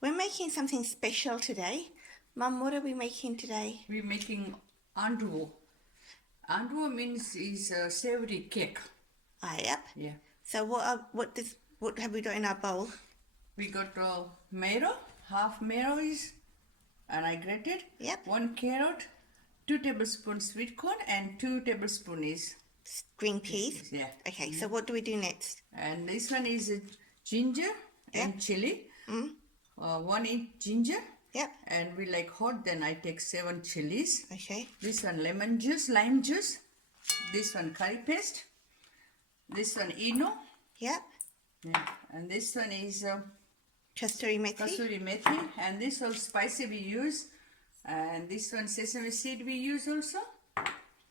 We're making something special today. Mum, what are we making today? We're making Handvo. Handvo means is a savoury cake. Yep. Yeah. So what have we got in our bowl? We got marrow, half marrow is, and I grated. Yep. 1 carrot, 2 tablespoons sweet corn, and 2 tablespoons is Green peas. yeah. Okay, so what do we do next? And this one is ginger and chili. 1 inch ginger. Yep. And we like hot, then I take 7 chilies. Okay. This one lemon juice, lime juice. This one curry paste. This one eno. Yep. Yeah. And this one is Kasturi methi. kasuri methi. And this all spicy we use. And this one sesame seed we use also.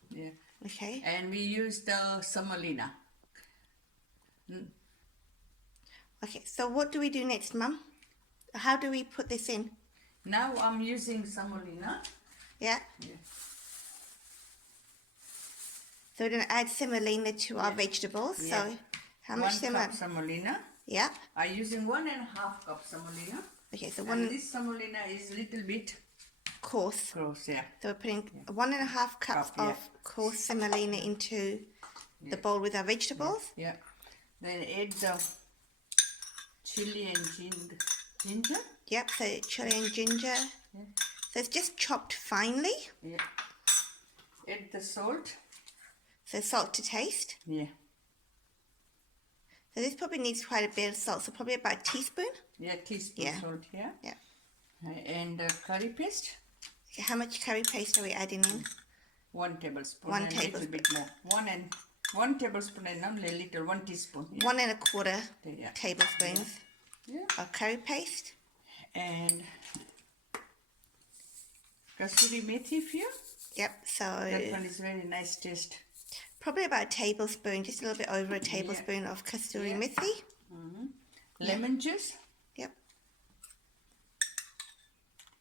Yeah. Okay. And we use the semolina. Okay, so what do we do next, Mum? How do we put this in? Now I'm using semolina. Yeah. Yeah. So we're going to add semolina to our vegetables. Yeah. So how much 1 cup semolina. Yeah. I'm using 1.5 cup semolina. Okay, so And this semolina is little bit coarse. gross, yeah. So we're putting 1.5 cups Cup, yeah. of coarse semolina into the bowl with our vegetables. Yeah. Then add the chili and ginger. Yep, so chili and ginger. Yeah. So it's just chopped finely. Yeah. Add the salt. So salt to taste. Yeah. So this probably needs quite a bit of salt, so probably about a teaspoon. Yeah, teaspoon Yeah. salt here. Yeah. And curry paste. Okay, how much curry paste are we adding in? 1 tablespoon. 1 and a little tablespoon. bit more. 1 tablespoon and a little, 1 teaspoon. Yeah. 1.25 Yeah. tablespoons Yeah. of curry paste. And kasuri methi here. Yep, so That one is very nice taste. probably about a tablespoon, just a little bit over a tablespoon of kasturi Yeah. methi. Lemon juice. Yep.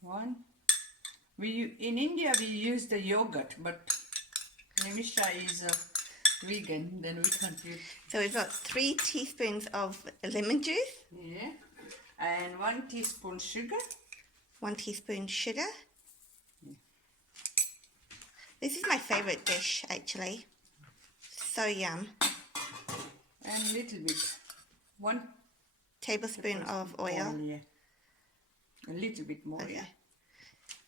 1. In India we use the yogurt, but Nimisha is a vegan, then we can't use. So we've got 3 teaspoons of lemon juice, Yeah. And 1 teaspoon sugar. 1 teaspoon sugar. This is my favorite dish, actually. So yum. And little bit. 1 Tablespoon of oil. Yeah. A little bit more, yeah.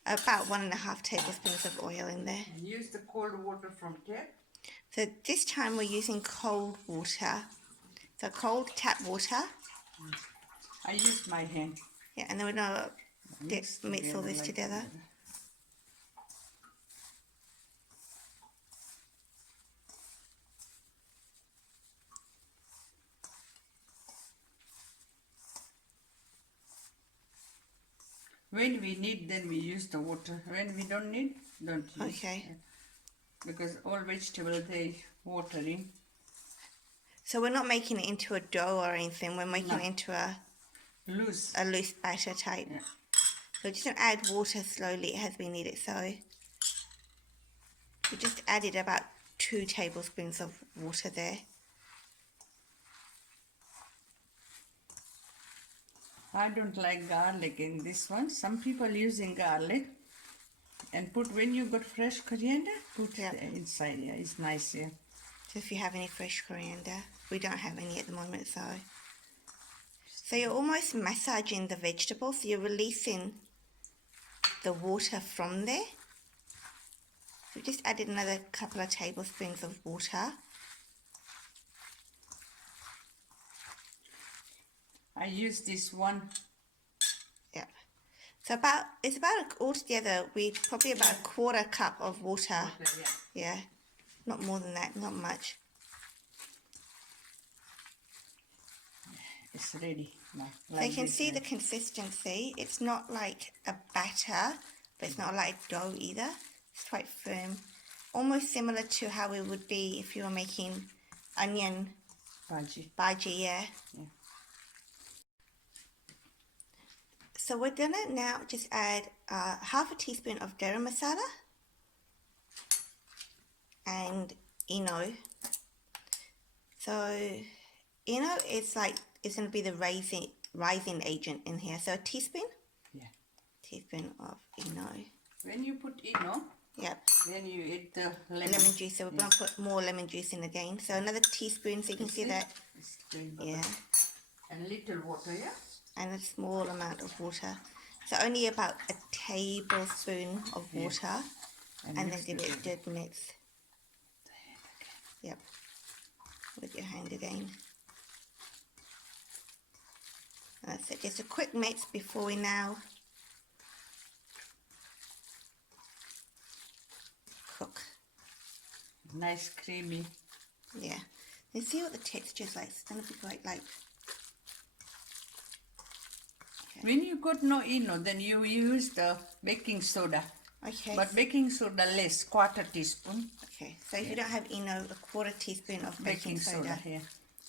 About 1.5 tablespoons of oil in there. And use the cold water from tap. So this time we're using cold water. So cold tap water. I use my hand. Yeah, and then we're going to mix all this like together. When we need, then we use the water. When we don't need, don't use. Okay. Because all vegetables, they water in. So we're not making it into a dough or anything. We're making it into a Loose. loose batter type. Yeah. So just gonna add water slowly as we need it. So we just added about 2 tablespoons of water there. I don't like garlic in this one. Some people using garlic and put, when you got fresh coriander, put Yeah. inside. Yeah, it's nice. Yeah. So if you have any fresh coriander, we don't have any at the moment. So you're almost massaging the vegetables. So you're releasing the water from there. We just added another couple of tablespoons of water. I use this one. Yeah. So it's about altogether probably about a 1/4 cup of water. Yeah. Yeah. Not more than that, not much. It's ready now. So you can see the consistency. It's not like a batter, but it's not like dough either. It's quite firm. Almost similar to how it would be if you were making onion bhaji, yeah. So we're gonna now just add 1/2 teaspoon of garam masala and eno. So eno is like is going to be the rising agent in here. So a teaspoon. Yeah. Teaspoon of Eno. When you put Eno, Yep. then you add the lemon. Lemon juice. So we're going to put more lemon juice in again. So another teaspoon, so you can see that. It's green pepper. Yeah. And little water, yeah? And a small amount of water. So only about a tablespoon of water. And then give it a good mix. Yep. With your hand again. That's it. Just a quick mix before we now cook. Nice creamy. Yeah. And see what the texture's like. It's going to be quite like. Okay. When you got no Eno, then you use the baking soda. Okay. But baking soda less, 1/4 teaspoon. Okay. So if you don't have Eno, a 1/4 teaspoon of baking soda. Yeah.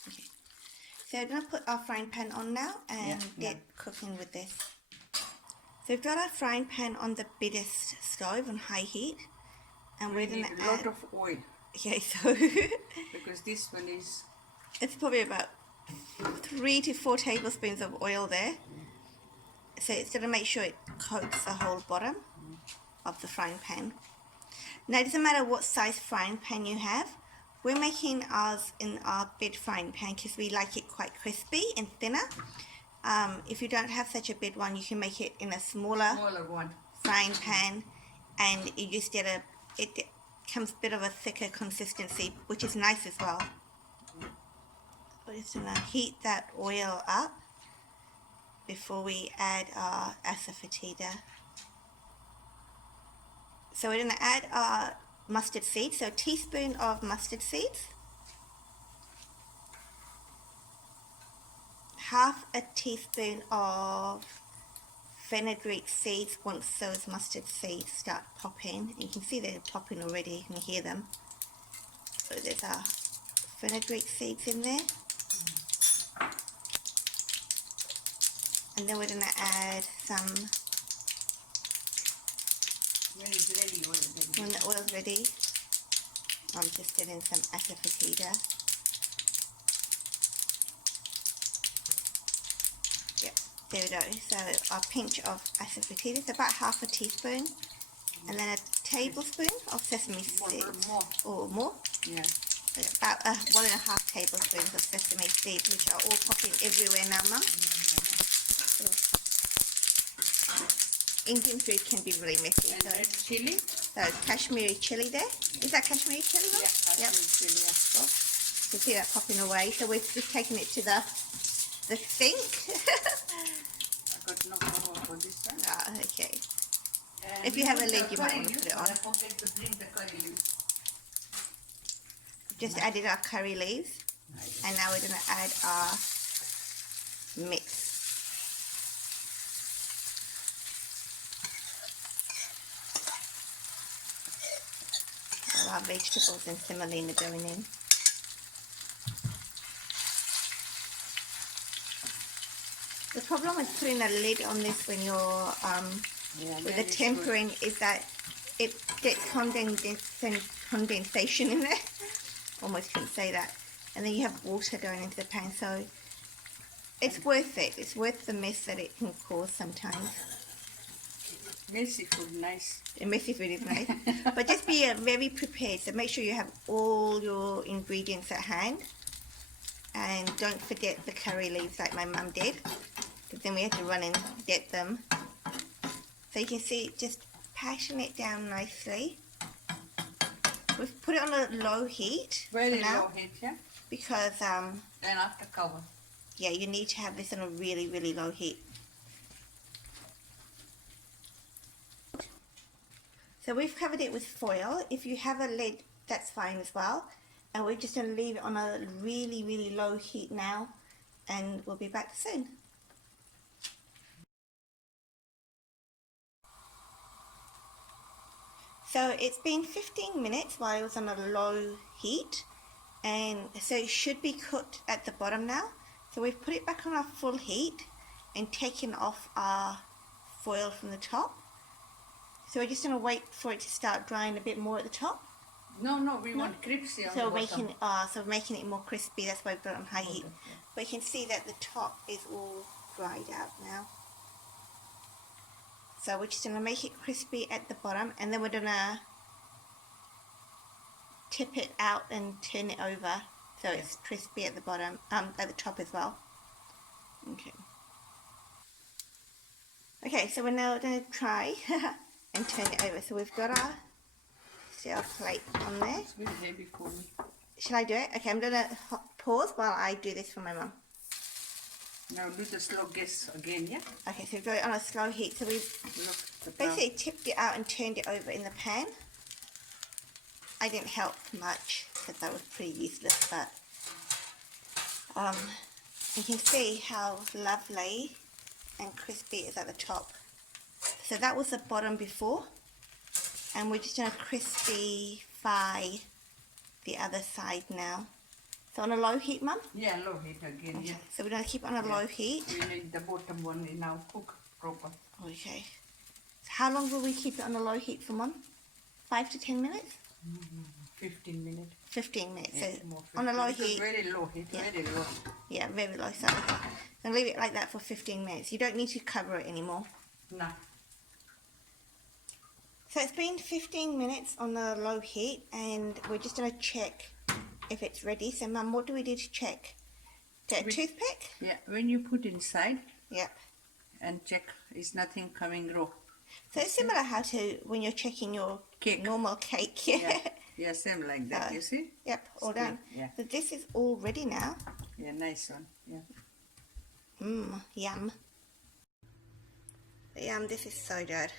Okay. So we're going to put our frying pan on now and get cooking with this. So we've got our frying pan on the biggest stove on high heat. And we're going to add a lot of oil. Okay, so Because this one is... it's probably about 3 to 4 tablespoons of oil there. So it's going to make sure it coats the whole bottom of the frying pan. Now it doesn't matter what size frying pan you have. We're making ours in our big frying pan because we like it quite crispy and thinner. If you don't have such a big one, you can make it in a smaller one. frying pan, and you just get it comes a bit of a thicker consistency, which is nice as well. We're just going to heat that oil up before we add our asafoetida. So we're going to add our mustard seeds, so a teaspoon of mustard seeds, half a teaspoon of fenugreek seeds once those mustard seeds start popping. You can see they're popping already, you can hear them. So there's our fenugreek seeds in there. And then we're going to add some, when the oil's ready, I'm just getting some asafoetida. Yep, there we go. So our pinch of asafoetida, it's about half a teaspoon. And then a tablespoon of sesame seeds. Or more. Yeah. So about 1.5 tablespoons of sesame seeds, which are all popping everywhere now, Mum. Indian food can be really messy. And red chili. So Kashmiri chili there. Is that Kashmiri chili? Mum? Yeah, Yep. chili, yeah. Well, you can see that popping away. So we've just taken it to the sink. I got no cover for this one. Ah, okay. And If you have a lid, you might curry want to put it leaves. on. I forget to bring the curry leaves. Just added our curry leaves. Nice. And now we're going to add our mix. All our vegetables and semolina going in. The problem with putting a lid on this when you're with the tempering is that it gets condensation in there. Almost couldn't say that. And then you have water going into the pan, so it's worth it. It's worth the mess that it can cause sometimes. Messy food, nice. And messy food is nice. But just be very prepared. So make sure you have all your ingredients at hand. And don't forget the curry leaves like my mum did. Because then we have to run and get them. So you can see, just passion it down nicely. We've put it on a low heat Very for now, low heat, yeah? because Then after cover. yeah, you need to have this on a really, really low heat. So we've covered it with foil. If you have a lid, that's fine as well. And we're just going to leave it on a really, really low heat now, and we'll be back soon. So it's been 15 minutes while it was on a low heat, and so it should be cooked at the bottom now. So we've put it back on our full heat and taken off our foil from the top. So we're just going to wait for it to start drying a bit more at the top. No, we want crispy on the bottom. So making it more crispy. That's why we've got it on high heat. But you can see that the top is all dried out now. So we're just going to make it crispy at the bottom, and then we're going to tip it out and turn it over so it's crispy at the bottom, at the top as well. Okay. Okay, so we're now going to try and turn it over. So we've got our steel plate on there. It's really heavy for me. Shall I do it? Okay, I'm going to pause while I do this for my mum. Now do the slow gas again, yeah? Okay, so we've got it on a slow heat. So we've basically tipped it out and turned it over in the pan. I didn't help much because I was pretty useless, but you can see how lovely and crispy it is at the top. So that was the bottom before, and we're just going to crispify the other side now. So on a low heat, Mum? Yeah, low heat again, Okay. yeah. So we're going to keep it on a low heat. We need the bottom one now cook proper. Okay. So how long will we keep it on a low heat for, Mum? 5 to 10 minutes? 15 minutes. 15 minutes. Yeah, So more on a low 15, heat. very low heat, very low. Yeah, very low. So I'm going to leave it like that for 15 minutes. You don't need to cover it anymore. No. So it's been 15 minutes on the low heat, and we're just going to check if it's ready. So Mum, what do we do to check? A toothpick? Yeah, when you put inside Yep. and check, is nothing coming raw. So it's similar how to when you're checking your Cake. normal cake. Yeah, yeah, same like that, you see? Yep, all done. Yeah. So this is all ready now. Yeah, nice one, yeah. Yum. Yum, this is so good.